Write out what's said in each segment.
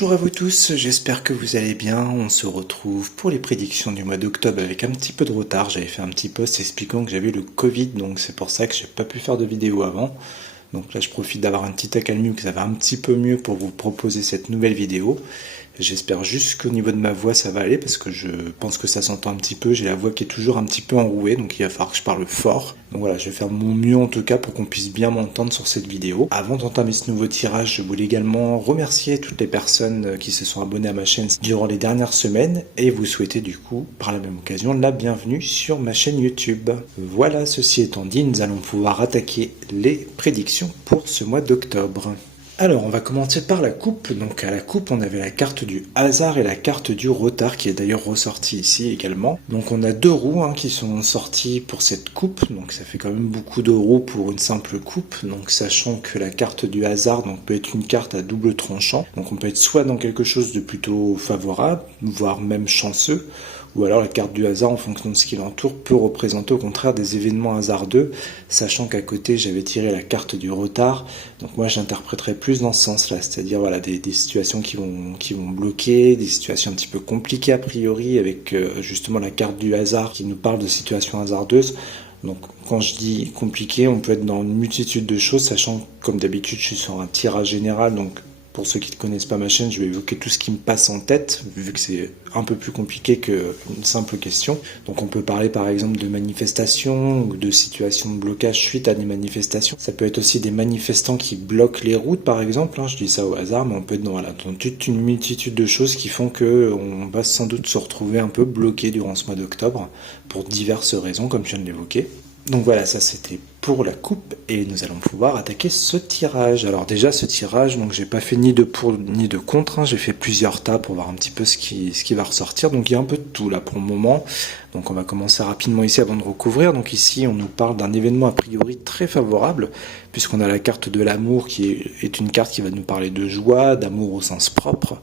Bonjour à vous tous, j'espère que vous allez bien. On se retrouve pour les prédictions du mois d'octobre avec un petit peu de retard. J'avais fait un petit post expliquant que j'avais le Covid, donc c'est pour ça que j'ai pas pu faire de vidéo avant. Donc là je profite d'avoir un petit accalmie, que ça va un petit peu mieux pour vous proposer cette nouvelle vidéo. J'espère juste qu'au niveau de ma voix ça va aller parce que je pense que ça s'entend un petit peu. J'ai la voix qui est toujours un petit peu enrouée, donc il va falloir que je parle fort. Donc voilà, je vais faire mon mieux en tout cas pour qu'on puisse bien m'entendre sur cette vidéo. Avant d'entamer ce nouveau tirage, je voulais également remercier toutes les personnes qui se sont abonnées à ma chaîne durant les dernières semaines et vous souhaiter du coup par la même occasion la bienvenue sur ma chaîne YouTube. Voilà, ceci étant dit, nous allons pouvoir attaquer les prédictions pour ce mois d'octobre. Alors, on va commencer par la coupe. Donc, à la coupe, on avait la carte du hasard et la carte du retard, qui est d'ailleurs ressortie ici également. Donc, on a deux roues qui sont sorties pour cette coupe. Donc, ça fait quand même beaucoup de roues pour une simple coupe. Donc, sachant que la carte du hasard peut être une carte à double tranchant. Donc, on peut être soit dans quelque chose de plutôt favorable, voire même chanceux, ou alors la carte du hasard, en fonction de ce qui l'entoure, peut représenter au contraire des événements hasardeux, sachant qu'à côté j'avais tiré la carte du retard. Donc moi j'interpréterais plus dans ce sens-là, c'est-à-dire voilà, des situations qui vont bloquer, des situations un petit peu compliquées a priori, avec justement la carte du hasard qui nous parle de situations hasardeuses. Donc quand je dis compliqué, on peut être dans une multitude de choses, sachant que comme d'habitude je suis sur un tirage général, donc pour ceux qui ne connaissent pas ma chaîne, je vais évoquer tout ce qui me passe en tête, vu que c'est un peu plus compliqué qu'une simple question. Donc on peut parler par exemple de manifestations ou de situations de blocage suite à des manifestations. Ça peut être aussi des manifestants qui bloquent les routes par exemple, je dis ça au hasard, mais on peut être dans toute une multitude de choses qui font qu'on va sans doute se retrouver un peu bloqué durant ce mois d'octobre, pour diverses raisons comme je viens de l'évoquer. Donc voilà, ça c'était pour la coupe et nous allons pouvoir attaquer ce tirage. Alors déjà ce tirage, donc j'ai pas fait ni de pour ni de contre, j'ai fait plusieurs tas pour voir un petit peu ce qui va ressortir. Donc il y a un peu de tout là pour le moment. Donc on va commencer rapidement ici avant de recouvrir. Donc ici on nous parle d'un événement a priori très favorable, puisqu'on a la carte de l'amour qui est une carte qui va nous parler de joie, d'amour au sens propre.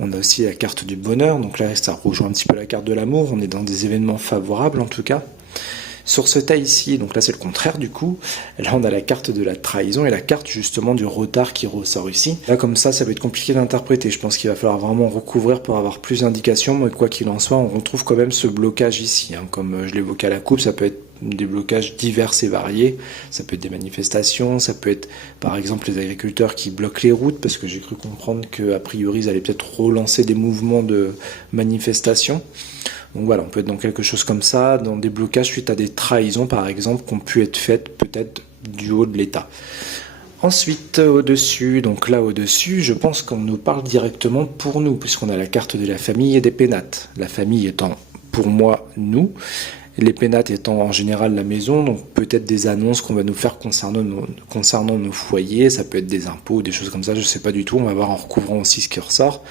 On a aussi la carte du bonheur, donc là ça rejoint un petit peu la carte de l'amour, on est dans des événements favorables en tout cas. Sur ce tas ici, donc là c'est le contraire du coup, là on a la carte de la trahison et la carte justement du retard qui ressort ici. Là comme ça va être compliqué d'interpréter, je pense qu'il va falloir vraiment recouvrir pour avoir plus d'indications, mais quoi qu'il en soit, on retrouve quand même ce blocage ici. Comme je l'évoquais à la coupe, ça peut être des blocages divers et variés, ça peut être des manifestations, ça peut être par exemple les agriculteurs qui bloquent les routes, parce que j'ai cru comprendre qu'a priori ils allaient peut-être relancer des mouvements de manifestation. Donc voilà, on peut être dans quelque chose comme ça, dans des blocages suite à des trahisons par exemple, qui ont pu être faites peut-être du haut de l'État. Ensuite, au-dessus, donc là au-dessus, je pense qu'on nous parle directement pour nous, puisqu'on a la carte de la famille et des pénates. La famille étant pour moi nous, les pénates étant en général la maison, donc peut-être des annonces qu'on va nous faire concernant nos foyers, ça peut être des impôts, des choses comme ça, je ne sais pas du tout, on va voir en recouvrant aussi ce qui ressort,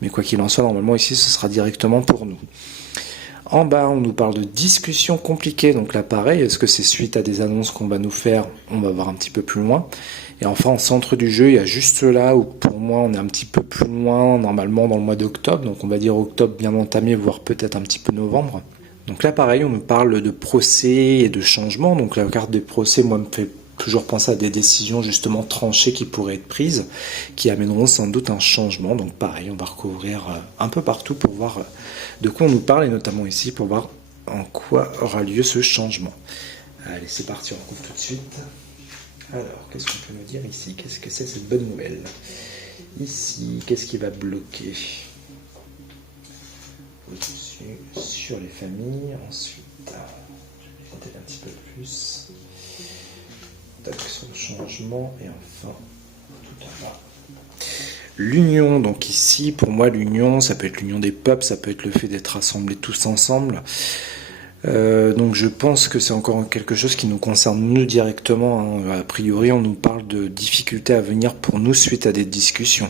mais quoi qu'il en soit, normalement ici ce sera directement pour nous. En bas, on nous parle de discussions compliquées, donc là pareil, est-ce que c'est suite à des annonces qu'on va nous faire? On va voir un petit peu plus loin. Et enfin, en centre du jeu, il y a juste là où pour moi on est un petit peu plus loin, normalement dans le mois d'octobre, donc on va dire octobre bien entamé, voire peut-être un petit peu novembre. Donc là pareil, on nous parle de procès et de changement, donc la carte des procès, moi, me fait toujours penser à des décisions justement tranchées qui pourraient être prises, qui amèneront sans doute un changement. Donc pareil, on va recouvrir un peu partout pour voir de quoi on nous parle, et notamment ici pour voir en quoi aura lieu ce changement. Allez, c'est parti, on recouvre tout de suite. Alors, qu'est-ce qu'on peut nous dire ici? Qu'est-ce que c'est cette bonne nouvelle? Ici, qu'est-ce qui va bloquer? Au-dessus, sur les familles, ensuite, je vais peut-être un petit peu plus. Sur le changement et enfin tout en bas l'union. Donc ici pour moi l'union, ça peut être l'union des peuples, ça peut être le fait d'être rassemblés tous ensemble, donc je pense que c'est encore quelque chose qui nous concerne nous directement, a priori on nous parle de difficultés à venir pour nous suite à des discussions.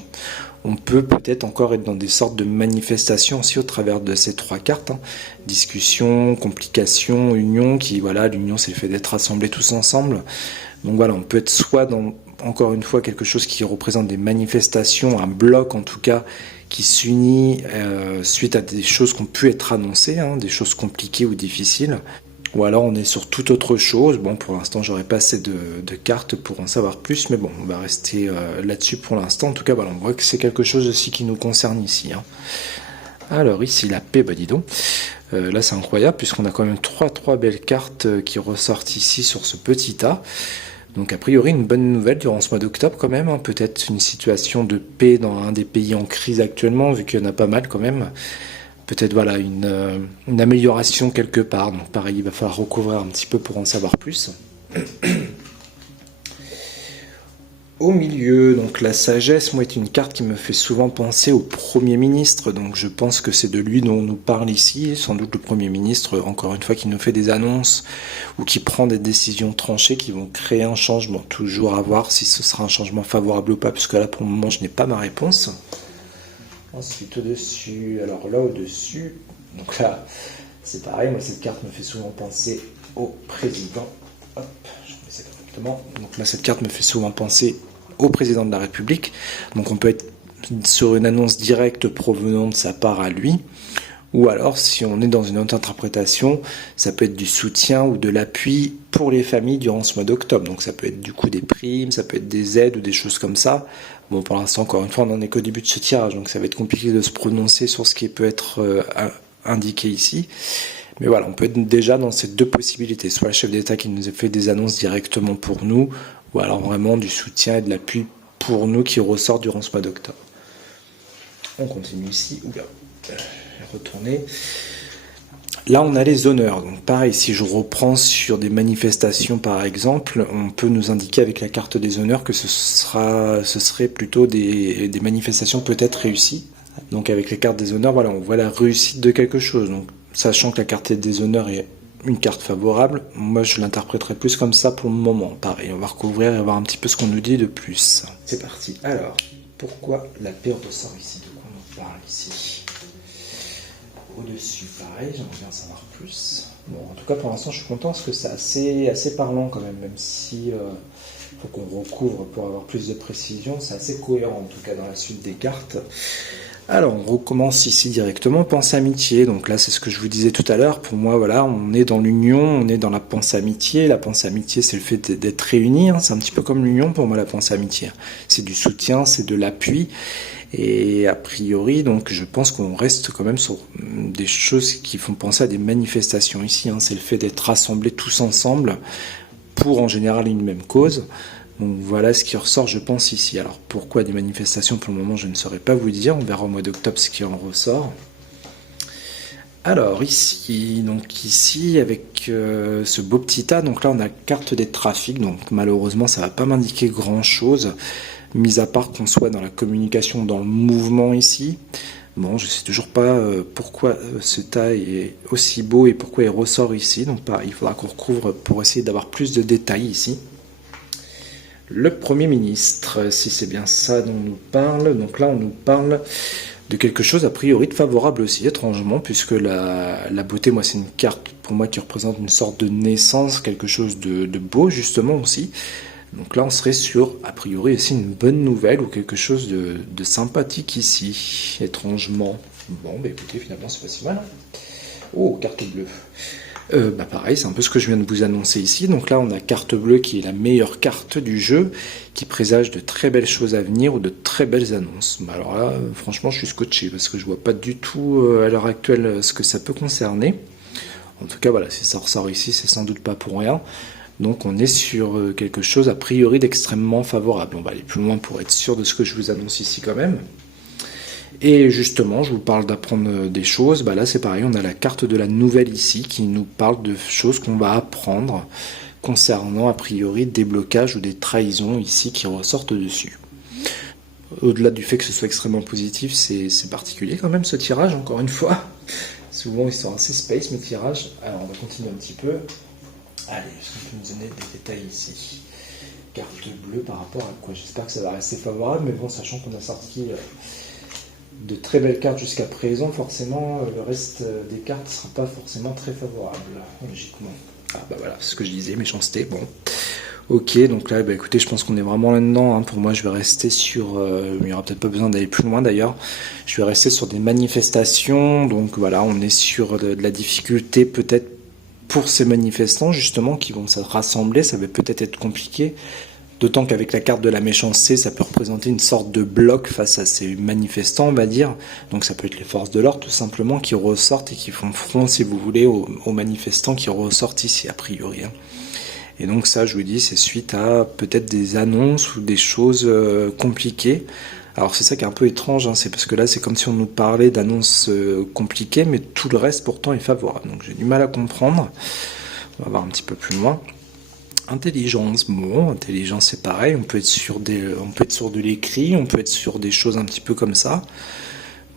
On peut peut-être encore être dans des sortes de manifestations aussi au travers de ces trois cartes. Discussion, complication, union, l'union c'est le fait d'être rassemblés tous ensemble. Donc voilà, on peut être soit dans, encore une fois, quelque chose qui représente des manifestations, un bloc en tout cas, qui s'unit suite à des choses qui ont pu être annoncées, des choses compliquées ou difficiles. Ou alors on est sur toute autre chose. Bon, pour l'instant, j'aurais pas assez de cartes pour en savoir plus, mais bon, on va rester là-dessus pour l'instant. En tout cas, voilà, on voit que c'est quelque chose aussi qui nous concerne ici, hein. Alors ici, la paix, bah dis donc. Là, c'est incroyable, puisqu'on a quand même trois belles cartes qui ressortent ici sur ce petit tas. Donc a priori, une bonne nouvelle durant ce mois d'octobre quand même, hein. Peut-être une situation de paix dans un des pays en crise actuellement, vu qu'il y en a pas mal quand même. Peut-être voilà une amélioration quelque part. Donc pareil, il va falloir recouvrir un petit peu pour en savoir plus. Au milieu, donc la sagesse, moi, est une carte qui me fait souvent penser au Premier ministre. Donc je pense que c'est de lui dont on nous parle ici. Sans doute le Premier ministre, encore une fois, qui nous fait des annonces ou qui prend des décisions tranchées qui vont créer un changement. Toujours à voir si ce sera un changement favorable ou pas, puisque là, pour le moment, je n'ai pas ma réponse. Ensuite, au-dessus, alors là, au-dessus, donc là, c'est pareil. Moi, cette carte me fait souvent penser au président. Hop, je mets ça correctement. Donc là, cette carte me fait souvent penser au président de la République. Donc on peut être sur une annonce directe provenant de sa part à lui, ou alors si on est dans une autre interprétation, ça peut être du soutien ou de l'appui pour les familles durant ce mois d'octobre. Donc ça peut être du coup des primes, ça peut être des aides ou des choses comme ça. Bon, pour l'instant, encore une fois, on n'en est qu'au début de ce tirage, donc ça va être compliqué de se prononcer sur ce qui peut être indiqué ici. Mais voilà, on peut être déjà dans ces deux possibilités, soit le chef d'État qui nous a fait des annonces directement pour nous, ou alors vraiment du soutien et de l'appui pour nous qui ressort durant ce mois d'octobre. On continue ici, ou bien retourner. Là, on a les honneurs. Donc pareil, si je reprends sur des manifestations par exemple, on peut nous indiquer avec la carte des honneurs que ce serait plutôt des manifestations peut-être réussies. Donc avec les cartes des honneurs, voilà, on voit la réussite de quelque chose. Donc sachant que la carte des honneurs est une carte favorable, moi je l'interpréterai plus comme ça pour le moment. Pareil, on va recouvrir et voir un petit peu ce qu'on nous dit de plus. C'est parti. Alors, pourquoi la paix ressort ici? De quoi on parle ici? Au-dessus, pareil, j'aimerais bien savoir plus. Bon, en tout cas pour l'instant je suis content parce que c'est assez parlant quand même si faut qu'on recouvre pour avoir plus de précision. C'est assez cohérent en tout cas dans la suite des cartes. Alors, on recommence ici directement, pensée amitié. Donc là, c'est ce que je vous disais tout à l'heure. Pour moi, voilà, on est dans l'union, on est dans la pensée amitié. La pensée amitié, c'est le fait d'être réunis, hein. C'est un petit peu comme l'union pour moi, la pensée amitié. C'est du soutien, c'est de l'appui. Et a priori, donc, je pense qu'on reste quand même sur des choses qui font penser à des manifestations ici, hein. C'est le fait d'être rassemblés tous ensemble pour, en général, une même cause. Donc voilà ce qui ressort, je pense, ici. Alors pourquoi des manifestations pour le moment, je ne saurais pas vous dire. On verra au mois d'octobre ce qui en ressort. Alors ici, avec ce beau petit tas, donc là on a la carte des trafics. Donc malheureusement, ça ne va pas m'indiquer grand-chose, mis à part qu'on soit dans la communication, dans le mouvement ici. Bon, je ne sais toujours pas pourquoi ce tas est aussi beau et pourquoi il ressort ici. Donc pareil, il faudra qu'on recouvre pour essayer d'avoir plus de détails ici. Le Premier ministre, si c'est bien ça dont on nous parle. Donc là, on nous parle de quelque chose a priori de favorable aussi, étrangement, puisque la beauté, moi, c'est une carte pour moi qui représente une sorte de naissance, quelque chose de beau, justement, aussi. Donc là, on serait sur, a priori, aussi une bonne nouvelle ou quelque chose de sympathique ici, étrangement. Bon, bah écoutez, finalement, c'est pas si mal. Oh, carte bleue. Pareil, c'est un peu ce que je viens de vous annoncer ici. Donc là, on a carte bleue qui est la meilleure carte du jeu, qui présage de très belles choses à venir ou de très belles annonces. Alors là, franchement, je suis scotché parce que je vois pas du tout à l'heure actuelle ce que ça peut concerner. En tout cas, voilà, si ça ressort ici, c'est sans doute pas pour rien. Donc on est sur quelque chose a priori d'extrêmement favorable. On va aller plus loin pour être sûr de ce que je vous annonce ici quand même. Et justement, je vous parle d'apprendre des choses. Là, c'est pareil, on a la carte de la nouvelle ici qui nous parle de choses qu'on va apprendre concernant, a priori, des blocages ou des trahisons ici qui ressortent dessus. Au-delà du fait que ce soit extrêmement positif, c'est particulier quand même ce tirage, encore une fois. Souvent, ils sont assez space, mes tirages. Alors, on va continuer un petit peu. Allez, est-ce qu'on peut nous donner des détails ici? Carte bleue par rapport à quoi? J'espère que ça va rester favorable, mais bon, sachant qu'on a sorti de très belles cartes jusqu'à présent, forcément le reste des cartes ne sera pas forcément très favorable, logiquement. Voilà, c'est ce que je disais, méchanceté, bon. Ok, donc là, écoutez, je pense qu'on est vraiment là-dedans, hein. Pour moi, je vais rester sur... il n'y aura peut-être pas besoin d'aller plus loin d'ailleurs. Je vais rester sur des manifestations, donc voilà, on est sur de la difficulté peut-être pour ces manifestants justement qui vont se rassembler, ça va peut-être être compliqué. D'autant qu'avec la carte de la méchanceté, ça peut représenter une sorte de bloc face à ces manifestants, on va dire. Donc ça peut être les forces de l'ordre, tout simplement, qui ressortent et qui font front, si vous voulez, aux manifestants qui ressortent ici, a priori. Et donc ça, je vous dis, c'est suite à peut-être des annonces ou des choses compliquées. Alors c'est ça qui est un peu étrange, c'est parce que là, c'est comme si on nous parlait d'annonces compliquées, mais tout le reste, pourtant, est favorable. Donc j'ai du mal à comprendre. On va voir un petit peu plus loin. Intelligence, bon, intelligence c'est pareil, on peut être sur de l'écrit, on peut être sur des choses un petit peu comme ça.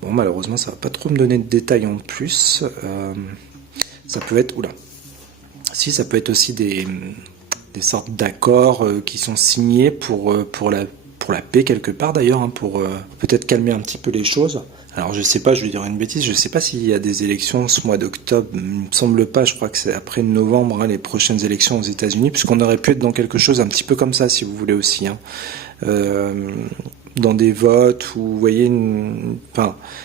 Bon, malheureusement, ça va pas trop me donner de détails en plus. Ça peut être, si ça peut être aussi des sortes d'accords qui sont signés pour la paix quelque part d'ailleurs, pour peut-être calmer un petit peu les choses. Alors je sais pas, je vais dire une bêtise, je sais pas s'il y a des élections ce mois d'octobre, il me semble pas, je crois que c'est après novembre, les prochaines élections aux États-Unis, puisqu'on aurait pu être dans quelque chose un petit peu comme ça, si vous voulez aussi, dans des votes, ou vous voyez,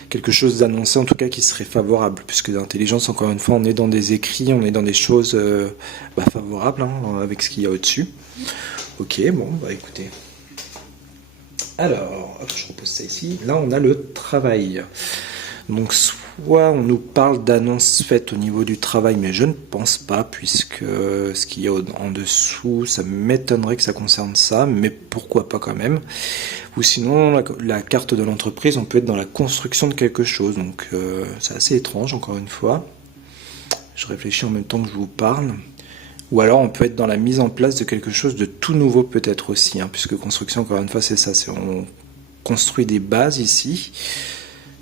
quelque chose d'annoncé en tout cas qui serait favorable, puisque l'intelligence, encore une fois, on est dans des écrits, on est dans des choses favorables, avec ce qu'il y a au-dessus. Ok, bon, écoutez. Alors, hop, je repose ça ici. Là, on a le travail. Donc, soit on nous parle d'annonces faites au niveau du travail, mais je ne pense pas, puisque ce qu'il y a en dessous, ça m'étonnerait que ça concerne ça, mais pourquoi pas quand même. Ou sinon, la carte de l'entreprise, on peut être dans la construction de quelque chose. Donc, c'est assez étrange, encore une fois. Je réfléchis en même temps que je vous parle. Ou alors on peut être dans la mise en place de quelque chose de tout nouveau peut-être aussi, puisque construction, encore une fois, c'est ça, on construit des bases ici.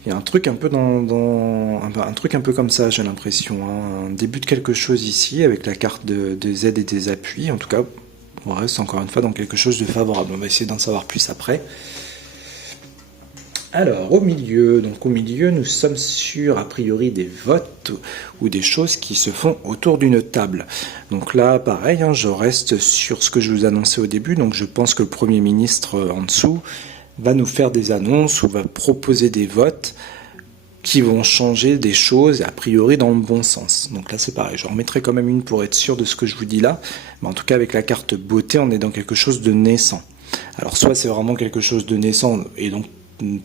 Il y a un truc un peu un truc un peu comme ça, j'ai l'impression, un début de quelque chose ici, avec la carte des aides et des appuis. En tout cas, on reste encore une fois dans quelque chose de favorable. On va essayer d'en savoir plus après. Alors, au milieu, nous sommes sur, a priori, des votes ou des choses qui se font autour d'une table. Donc là, pareil, je reste sur ce que je vous annonçais au début. Donc je pense que le Premier ministre, en dessous, va nous faire des annonces ou va proposer des votes qui vont changer des choses, a priori, dans le bon sens. Donc là, c'est pareil. Je remettrai quand même une pour être sûr de ce que je vous dis là. Mais en tout cas, avec la carte beauté, on est dans quelque chose de naissant. Alors, soit c'est vraiment quelque chose de naissant, et donc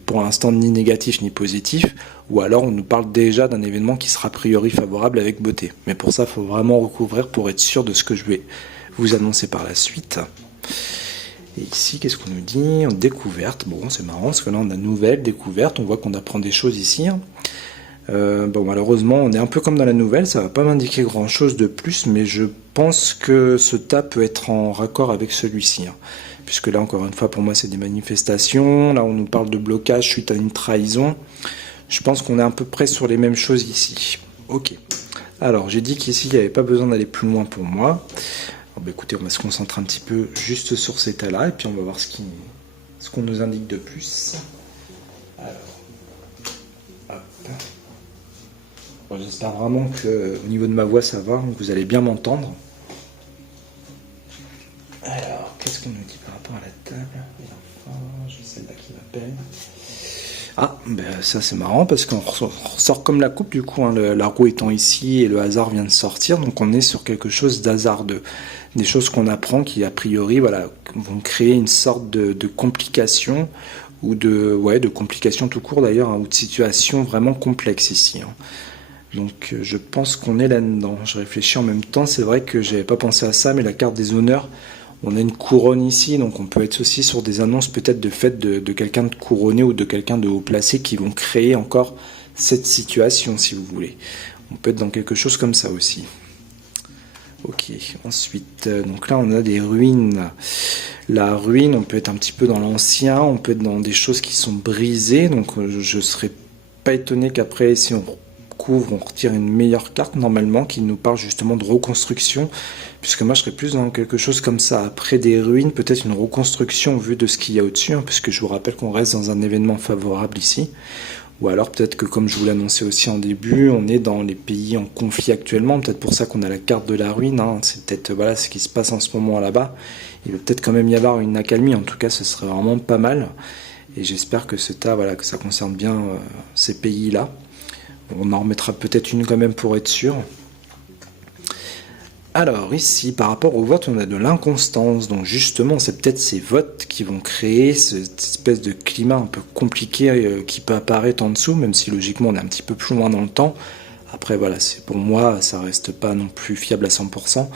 pour l'instant ni négatif ni positif, ou alors on nous parle déjà d'un événement qui sera a priori favorable avec beauté. Mais pour ça, il faut vraiment recouvrir pour être sûr de ce que je vais vous annoncer par la suite. Et ici, qu'est-ce qu'on nous dit? En découverte. Bon, c'est marrant, parce que là, on a nouvelle, découverte, on voit qu'on apprend des choses ici. Bon, malheureusement, on est un peu comme dans la nouvelle, ça va pas m'indiquer grand-chose de plus, mais je pense que ce tas peut être en raccord avec celui-ci. Puisque là, encore une fois, pour moi, c'est des manifestations. Là, on nous parle de blocage suite à une trahison. Je pense qu'on est à peu près sur les mêmes choses ici. Ok. Alors, j'ai dit qu'ici, il n'y avait pas besoin d'aller plus loin pour moi. Alors, écoutez, on va se concentrer un petit peu juste sur cet état-là, et puis on va voir ce qu'on nous indique de plus. Alors, hop. Bon, j'espère vraiment qu'au niveau de ma voix, ça va, que vous allez bien m'entendre. Alors, qu'est-ce qu'on nous dit par rapport à la table? Enfin, j'ai celle-là qui m'appelle. Ah, ça c'est marrant parce qu'on ressort comme la coupe du coup, la roue étant ici et le hasard vient de sortir, donc on est sur quelque chose d'hasardeux. Des choses qu'on apprend qui a priori vont créer une sorte de complication ou de complication tout court d'ailleurs, ou de situation vraiment complexe ici. Donc je pense qu'on est là-dedans. Je réfléchis en même temps, c'est vrai que j'avais pas pensé à ça, mais la carte des honneurs, on a une couronne ici, donc on peut être aussi sur des annonces peut-être de fait de quelqu'un de couronné ou de quelqu'un de haut placé qui vont créer encore cette situation, si vous voulez. On peut être dans quelque chose comme ça aussi. Ok, ensuite, donc là on a des ruines. La ruine, on peut être un petit peu dans l'ancien, on peut être dans des choses qui sont brisées, donc je serais pas étonné qu'après, si on couvre, on retire une meilleure carte normalement qui nous parle justement de reconstruction, puisque moi je serais plus dans quelque chose comme ça, après des ruines, peut-être une reconstruction vu de ce qu'il y a au-dessus, puisque je vous rappelle qu'on reste dans un événement favorable ici, ou alors peut-être que comme je vous l'annonçais aussi en début, on est dans les pays en conflit actuellement, peut-être pour ça qu'on a la carte de la ruine, c'est peut-être ce qui se passe en ce moment là-bas, il va peut-être quand même y avoir une accalmie, en tout cas ce serait vraiment pas mal, et j'espère que que ça concerne bien ces pays-là. On en remettra peut-être une quand même pour être sûr. Alors ici, par rapport au vote, on a de l'inconstance. Donc justement, c'est peut-être ces votes qui vont créer cette espèce de climat un peu compliqué qui peut apparaître en dessous, même si logiquement on est un petit peu plus loin dans le temps. Après voilà, c'est pour moi, ça reste pas non plus fiable à 100%.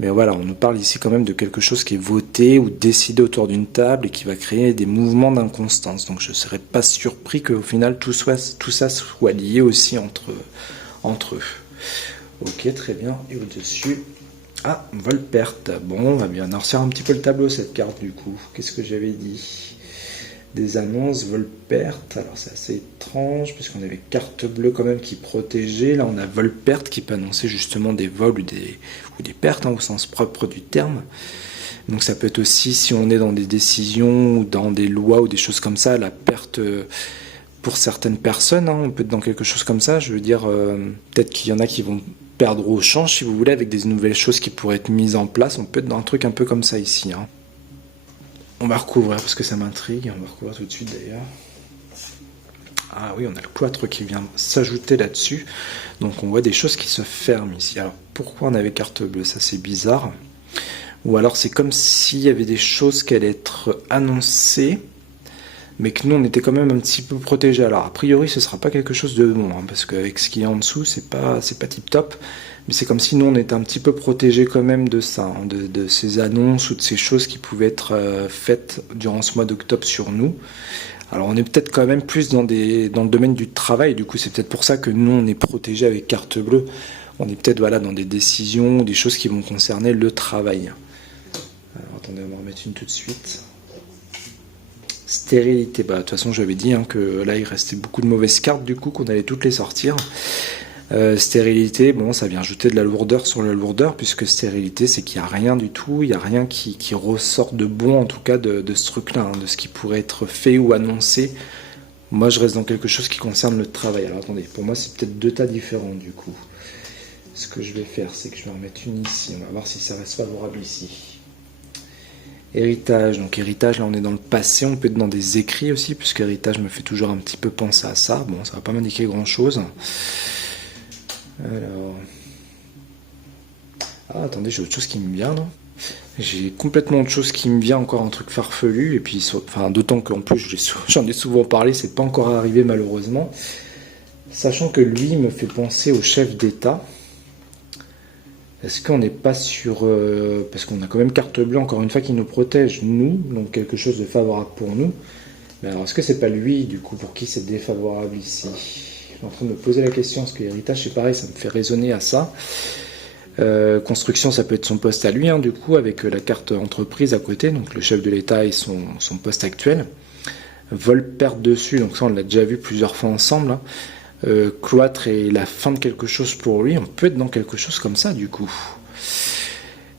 Mais voilà, on nous parle ici quand même de quelque chose qui est voté ou décidé autour d'une table et qui va créer des mouvements d'inconstance. Donc je ne serais pas surpris qu'au final tout ça soit lié aussi entre eux. Ok, très bien. Et au-dessus, ah, vol perte. Bon, on va bien noircir un petit peu le tableau cette carte du coup. Qu'est-ce que j'avais dit? Des annonces, vol perte. Alors c'est assez étrange puisqu'on avait carte bleue quand même qui protégeait. Là on a vol perte qui peut annoncer justement des vols ou des pertes au sens propre du terme. Donc ça peut être aussi si on est dans des décisions ou dans des lois ou des choses comme ça, la perte pour certaines personnes, on peut être dans quelque chose comme ça. Je veux dire, peut-être qu'il y en a qui vont perdre au change si vous voulez avec des nouvelles choses qui pourraient être mises en place. On peut être dans un truc un peu comme ça ici. On va recouvrir parce que ça m'intrigue. On va recouvrir tout de suite d'ailleurs. Ah oui, on a le cloître qui vient s'ajouter là-dessus. Donc on voit des choses qui se ferment ici. Alors pourquoi on avait carte bleue? Ça c'est bizarre. Ou alors c'est comme s'il y avait des choses qui allaient être annoncées, mais que nous on était quand même un petit peu protégés. Alors a priori ce sera pas quelque chose de bon, parce qu'avec ce qu'il y a en dessous c'est pas tip top, mais c'est comme si nous on était un petit peu protégés quand même de ça, de ces annonces ou de ces choses qui pouvaient être faites durant ce mois d'octobre sur nous. Alors on est peut-être quand même plus dans le domaine du travail, du coup c'est peut-être pour ça que nous on est protégés avec carte bleue. On est peut-être dans des décisions, des choses qui vont concerner le travail. Alors attendez, on va en remettre une tout de suite. Stérilité, de toute façon j'avais dit que là il restait beaucoup de mauvaises cartes du coup qu'on allait toutes les sortir. Stérilité, bon ça vient ajouter de la lourdeur sur la lourdeur, puisque stérilité c'est qu'il n'y a rien du tout, il n'y a rien qui ressort de bon en tout cas de ce truc là, de ce qui pourrait être fait ou annoncé. Moi je reste dans quelque chose qui concerne le travail. Alors attendez, pour moi c'est peut-être deux tas différents du coup. Ce que je vais faire c'est que je vais en remettre une ici, on va voir si ça reste favorable ici. Héritage, donc héritage, là on est dans le passé, on peut être dans des écrits aussi, puisque héritage me fait toujours un petit peu penser à ça. Bon, ça va pas m'indiquer grand chose. Alors. Ah, attendez, j'ai autre chose qui me vient là. J'ai complètement autre chose qui me vient, encore un truc farfelu, et puis, d'autant qu'en plus j'en ai souvent parlé, c'est pas encore arrivé malheureusement. Sachant que lui me fait penser au chef d'État. Est-ce qu'on n'est pas sur... parce qu'on a quand même carte bleue, encore une fois, qui nous protège, nous, donc quelque chose de favorable pour nous. Mais alors, est-ce que c'est pas lui, du coup, pour qui c'est défavorable ici? Je suis en train de me poser la question, parce que héritage, c'est pareil, ça me fait raisonner à ça. Construction, ça peut être son poste à lui, du coup, avec la carte entreprise à côté, donc le chef de l'État et son poste actuel. Vol perte dessus, donc ça, on l'a déjà vu plusieurs fois ensemble, cloître et la fin de quelque chose pour lui, on peut être dans quelque chose comme ça du coup.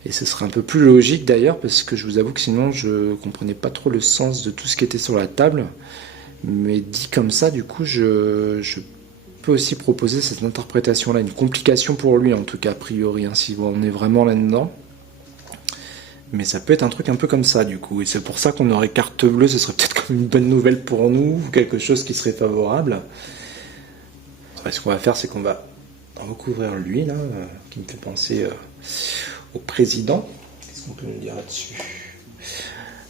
Et ce serait un peu plus logique d'ailleurs, parce que je vous avoue que sinon je comprenais pas trop le sens de tout ce qui était sur la table. Mais dit comme ça, du coup, je peux aussi proposer cette interprétation-là, une complication pour lui en tout cas a priori, si on est vraiment là-dedans. Mais ça peut être un truc un peu comme ça du coup, et c'est pour ça qu'on aurait carte bleue, ce serait peut-être comme une bonne nouvelle pour nous, quelque chose qui serait favorable. Ce qu'on va faire, c'est qu'on va recouvrir lui, là, qui me fait penser au président. Qu'est-ce qu'on peut nous dire là-dessus?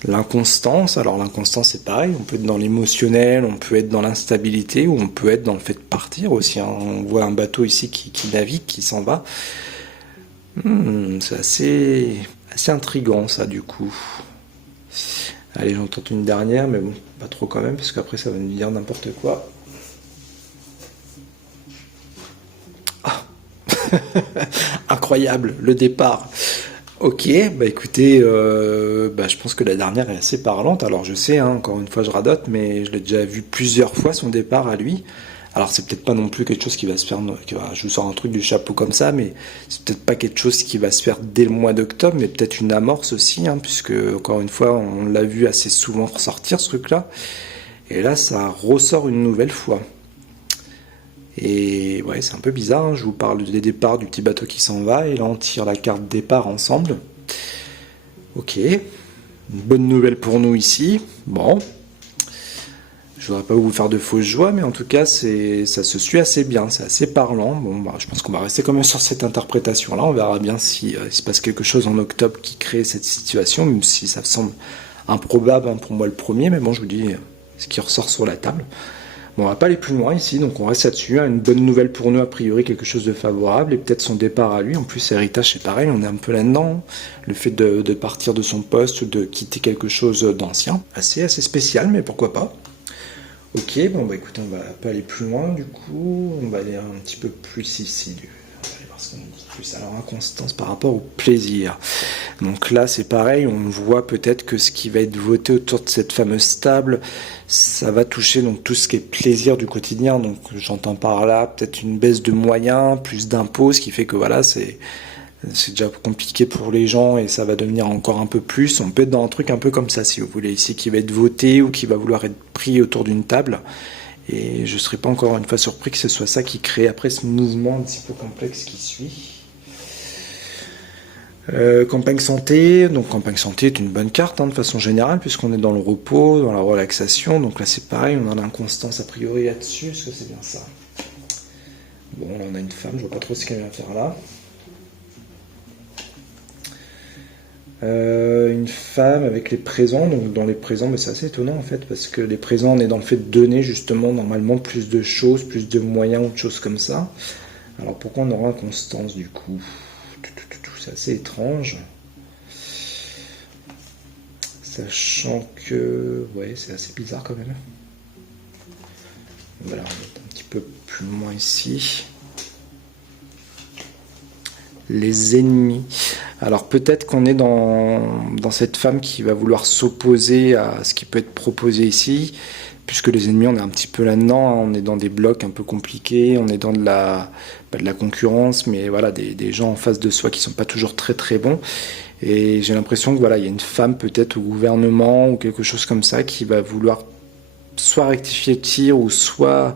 L'inconstance. Alors l'inconstance, c'est pareil, on peut être dans l'émotionnel, on peut être dans l'instabilité, ou on peut être dans le fait de partir aussi. On voit un bateau ici qui navigue, qui s'en va. C'est assez intriguant, ça, du coup. Allez, j'en tente une dernière, mais bon, pas trop quand même, parce qu'après, ça va nous dire n'importe quoi. Incroyable, le départ. Ok, écoutez, je pense que la dernière est assez parlante. Alors je sais, encore une fois je radote, mais je l'ai déjà vu plusieurs fois son départ à lui. Alors c'est peut-être pas non plus quelque chose qui va se faire, je vous sors un truc du chapeau comme ça, mais c'est peut-être pas quelque chose qui va se faire dès le mois d'octobre, mais peut-être une amorce aussi, puisque encore une fois on l'a vu assez souvent ressortir ce truc-là. Et là ça ressort une nouvelle fois. Et ouais, c'est un peu bizarre, je vous parle des départs du petit bateau qui s'en va, et là on tire la carte départ ensemble. Ok, une bonne nouvelle pour nous ici. Bon, je Je voudrais pas vous faire de fausses joies, mais en tout cas, ça se suit assez bien, c'est assez parlant. Bon, bah, je pense qu'on va rester quand même sur cette interprétation-là. On verra bien si il se passe quelque chose en octobre qui crée cette situation, même si ça semble improbable pour moi le premier, mais bon, je vous dis ce qui ressort sur la table. Bon, on va pas aller plus loin ici, donc on reste là-dessus. Une bonne nouvelle pour nous, a priori, quelque chose de favorable, et peut-être son départ à lui. En plus, héritage, c'est pareil, on est un peu là-dedans. Le fait de partir de son poste, de quitter quelque chose d'ancien. Assez spécial, mais pourquoi pas. Ok, bon bah écoutez, on va pas aller plus loin, du coup, on va aller un petit peu plus ici. On va aller voir ce qu'on dit plus. Alors, inconstance par rapport au plaisir. Donc là, c'est pareil, on voit peut-être que ce qui va être voté autour de cette fameuse table, ça va toucher donc tout ce qui est plaisir du quotidien. Donc j'entends par là peut-être une baisse de moyens, plus d'impôts, ce qui fait que voilà, c'est déjà compliqué pour les gens et ça va devenir encore un peu plus. On peut être dans un truc un peu comme ça, si vous voulez, ici, qui va être voté ou qui va vouloir être pris autour d'une table. Et je ne serais pas encore une fois surpris que ce soit ça qui crée après ce mouvement un petit peu complexe qui suit. Campagne santé, donc campagne santé est une bonne carte de façon générale puisqu'on est dans le repos, dans la relaxation, donc là c'est pareil, on a l'inconstance a priori là-dessus, est-ce que c'est bien ça? Bon, là on a une femme, je vois pas trop ce qu'elle vient faire là. Une femme avec les présents, donc dans les présents, mais c'est assez étonnant en fait, parce que les présents, on est dans le fait de donner justement normalement plus de choses, plus de moyens ou de choses comme ça. Alors pourquoi on aura inconstance du coup? C'est assez étrange. Sachant que... ouais, c'est assez bizarre quand même. Voilà, on va être un petit peu plus loin ici. Les ennemis. Alors peut-être qu'on est dans cette femme qui va vouloir s'opposer à ce qui peut être proposé ici, puisque les ennemis, on est un petit peu là-dedans, on est dans des blocs un peu compliqués, on est dans de la concurrence, mais voilà, des gens en face de soi qui sont pas toujours très très bons. Et j'ai l'impression que voilà, il y a une femme peut-être au gouvernement ou quelque chose comme ça qui va vouloir soit rectifier le tir ou soit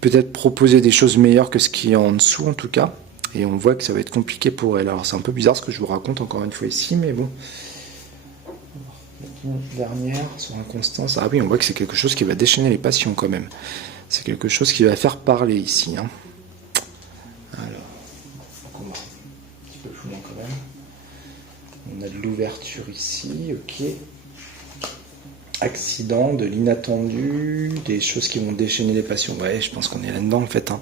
peut-être proposer des choses meilleures que ce qui est en dessous en tout cas. Et on voit que ça va être compliqué pour elle. Alors c'est un peu bizarre ce que je vous raconte encore une fois ici, mais bon. Dernière sur inconstance. Ah oui, on voit que c'est quelque chose qui va déchaîner les passions quand même. C'est quelque chose qui va faire parler ici. Alors, on va un petit peu plus loin quand même. On a de l'ouverture ici, ok. Accident, de l'inattendu, des choses qui vont déchaîner les passions. Ouais, je pense qu'on est là-dedans en fait.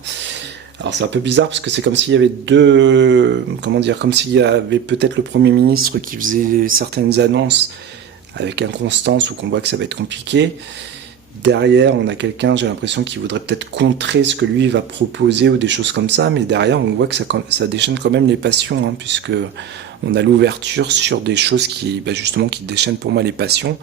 Alors c'est un peu bizarre parce que c'est comme s'il y avait deux... Comment dire? Comme s'il y avait peut-être le Premier ministre qui faisait certaines annonces avec inconstance ou qu'on voit que ça va être compliqué. Derrière, on a quelqu'un, j'ai l'impression, qui voudrait peut-être contrer ce que lui va proposer ou des choses comme ça, mais derrière, on voit que ça déchaîne quand même les passions, puisque on a l'ouverture sur des choses qui, justement, qui déchaînent pour moi les passions.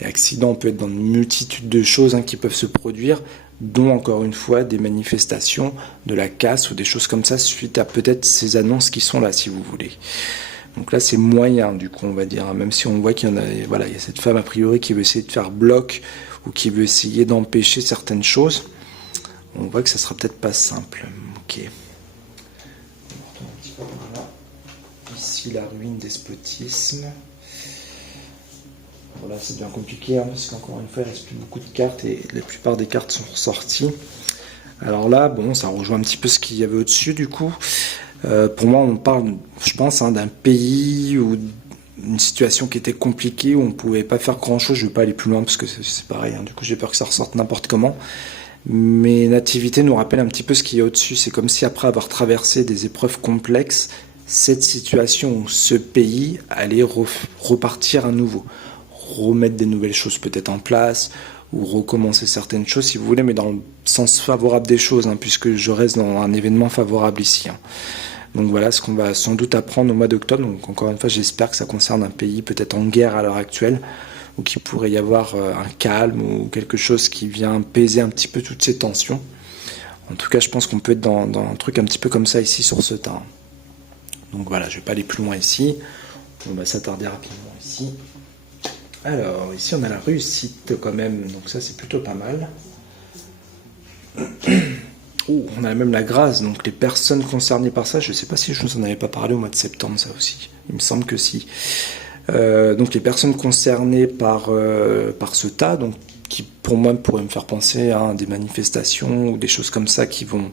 Et accident, on peut être dans une multitude de choses qui peuvent se produire, dont, encore une fois, des manifestations, de la casse ou des choses comme ça, suite à peut-être ces annonces qui sont là, si vous voulez. Donc là, c'est moyen, du coup, on va dire, même si on voit qu'il y en a, voilà, il y a cette femme, a priori, qui veut essayer de faire bloc ou qui veut essayer d'empêcher certaines choses. On voit que ça sera peut-être pas simple. Ok. On retourne un petit peu par là. Ici, la ruine, despotisme. Voilà, c'est bien compliqué, parce qu'encore une fois, il ne reste plus beaucoup de cartes et la plupart des cartes sont ressorties. Alors là, bon, ça rejoint un petit peu ce qu'il y avait au-dessus, du coup. Pour moi, on parle, je pense, d'un pays ou une situation qui était compliquée, où on ne pouvait pas faire grand-chose. Je ne vais pas aller plus loin parce que c'est pareil. Du coup, j'ai peur que ça ressorte n'importe comment. Mais Nativité nous rappelle un petit peu ce qu'il y a au-dessus. C'est comme si après avoir traversé des épreuves complexes, cette situation ou ce pays allait repartir à nouveau. Remettre des nouvelles choses peut-être en place, ou recommencer certaines choses si vous voulez, mais dans le sens favorable des choses, puisque je reste dans un événement favorable ici. Donc voilà ce qu'on va sans doute apprendre au mois d'octobre. Donc encore une fois, j'espère que ça concerne un pays peut-être en guerre à l'heure actuelle, ou qu'il pourrait y avoir un calme ou quelque chose qui vient apaiser un petit peu toutes ces tensions. En tout cas, je pense qu'on peut être dans un truc un petit peu comme ça ici sur ce tas. Donc voilà, je ne vais pas aller plus loin ici. On va s'attarder rapidement ici. Alors, ici on a la réussite quand même, donc ça c'est plutôt pas mal. Oh, on a même la grâce, donc les personnes concernées par ça, je ne sais pas si je vous en avais pas parlé au mois de septembre, ça aussi, il me semble que si. Donc les personnes concernées par ce tas, donc qui pour moi pourrait me faire penser à des manifestations ou des choses comme ça qui vont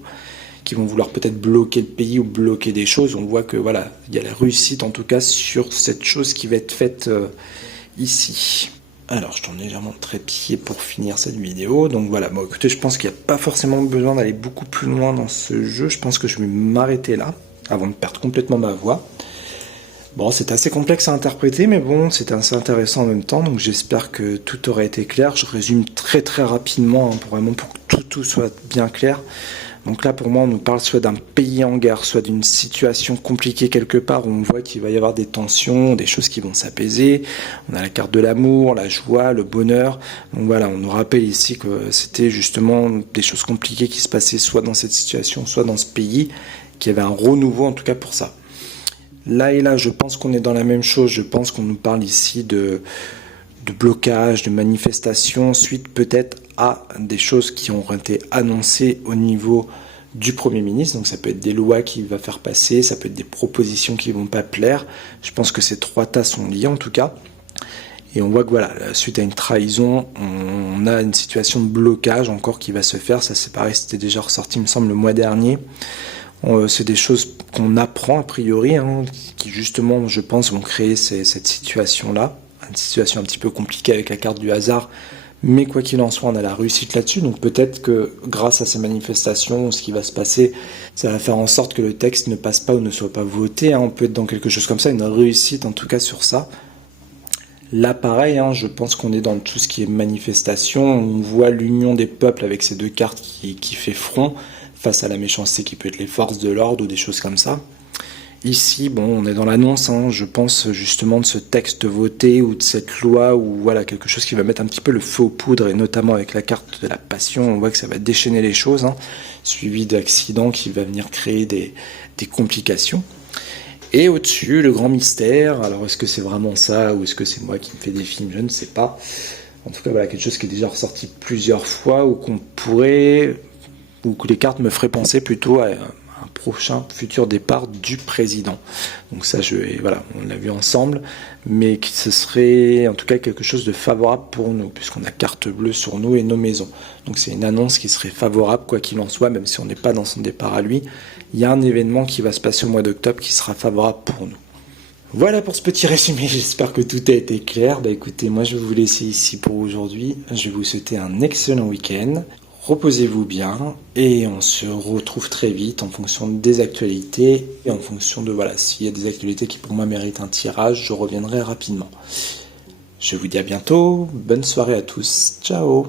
vouloir peut-être bloquer le pays ou bloquer des choses. On voit que voilà, il y a la réussite en tout cas sur cette chose qui va être faite ici. Alors je tourne légèrement de trépied pour finir cette vidéo. Donc voilà, bon écoutez, je pense qu'il n'y a pas forcément besoin d'aller beaucoup plus loin dans ce jeu. Je pense que je vais m'arrêter là, avant de perdre complètement ma voix. Bon, c'est assez complexe à interpréter, mais bon, c'est assez intéressant en même temps, donc j'espère que tout aura été clair. Je résume très très rapidement, pour que tout soit bien clair. Donc là, pour moi, on nous parle soit d'un pays en guerre, soit d'une situation compliquée quelque part, où on voit qu'il va y avoir des tensions, des choses qui vont s'apaiser. On a la carte de l'amour, la joie, le bonheur. Donc voilà, on nous rappelle ici que c'était justement des choses compliquées qui se passaient soit dans cette situation, soit dans ce pays, qu'il y avait un renouveau en tout cas pour ça. Là et là, je pense qu'on est dans la même chose. Je pense qu'on nous parle ici de blocage, de manifestation, suite peut-être à des choses qui ont été annoncées au niveau du Premier ministre. Donc ça peut être des lois qu'il va faire passer, ça peut être des propositions qui ne vont pas plaire. Je pense que ces trois tas sont liés en tout cas. Et on voit que voilà, suite à une trahison, on a une situation de blocage encore qui va se faire. Ça c'est pareil, c'était déjà ressorti, il me semble, le mois dernier. C'est des choses qu'on apprend a priori, qui justement, je pense, vont créer cette situation-là. Une situation un petit peu compliquée avec la carte du hasard, mais quoi qu'il en soit, on a la réussite là-dessus. Donc peut-être que grâce à ces manifestations, ce qui va se passer, ça va faire en sorte que le texte ne passe pas ou ne soit pas voté. On peut être dans quelque chose comme ça, une réussite en tout cas sur ça. Là, pareil, je pense qu'on est dans tout ce qui est manifestation. On voit l'union des peuples avec ces deux cartes qui fait front face à la méchanceté qui peut être les forces de l'ordre ou des choses comme ça. Ici, bon, on est dans l'annonce, je pense justement de ce texte voté ou de cette loi ou voilà, quelque chose qui va mettre un petit peu le feu aux poudres et notamment avec la carte de la passion, on voit que ça va déchaîner les choses, suivi d'accidents qui va venir créer des complications. Et au-dessus, le grand mystère, alors est-ce que c'est vraiment ça ou est-ce que c'est moi qui me fais des films, je ne sais pas. En tout cas, voilà, quelque chose qui est déjà ressorti plusieurs fois ou qu'on pourrait, ou que les cartes me feraient penser plutôt à un prochain futur départ du président. Donc ça, voilà, on l'a vu ensemble, mais que ce serait en tout cas quelque chose de favorable pour nous, puisqu'on a carte bleue sur nous et nos maisons. Donc c'est une annonce qui serait favorable, quoi qu'il en soit, même si on n'est pas dans son départ à lui. Il y a un événement qui va se passer au mois d'octobre qui sera favorable pour nous. Voilà pour ce petit résumé, j'espère que tout a été clair. Écoutez, moi je vais vous laisser ici pour aujourd'hui. Je vais vous souhaiter un excellent week-end. Reposez-vous bien et on se retrouve très vite en fonction des actualités et en fonction de, voilà, s'il y a des actualités qui pour moi méritent un tirage, je reviendrai rapidement. Je vous dis à bientôt, bonne soirée à tous, ciao.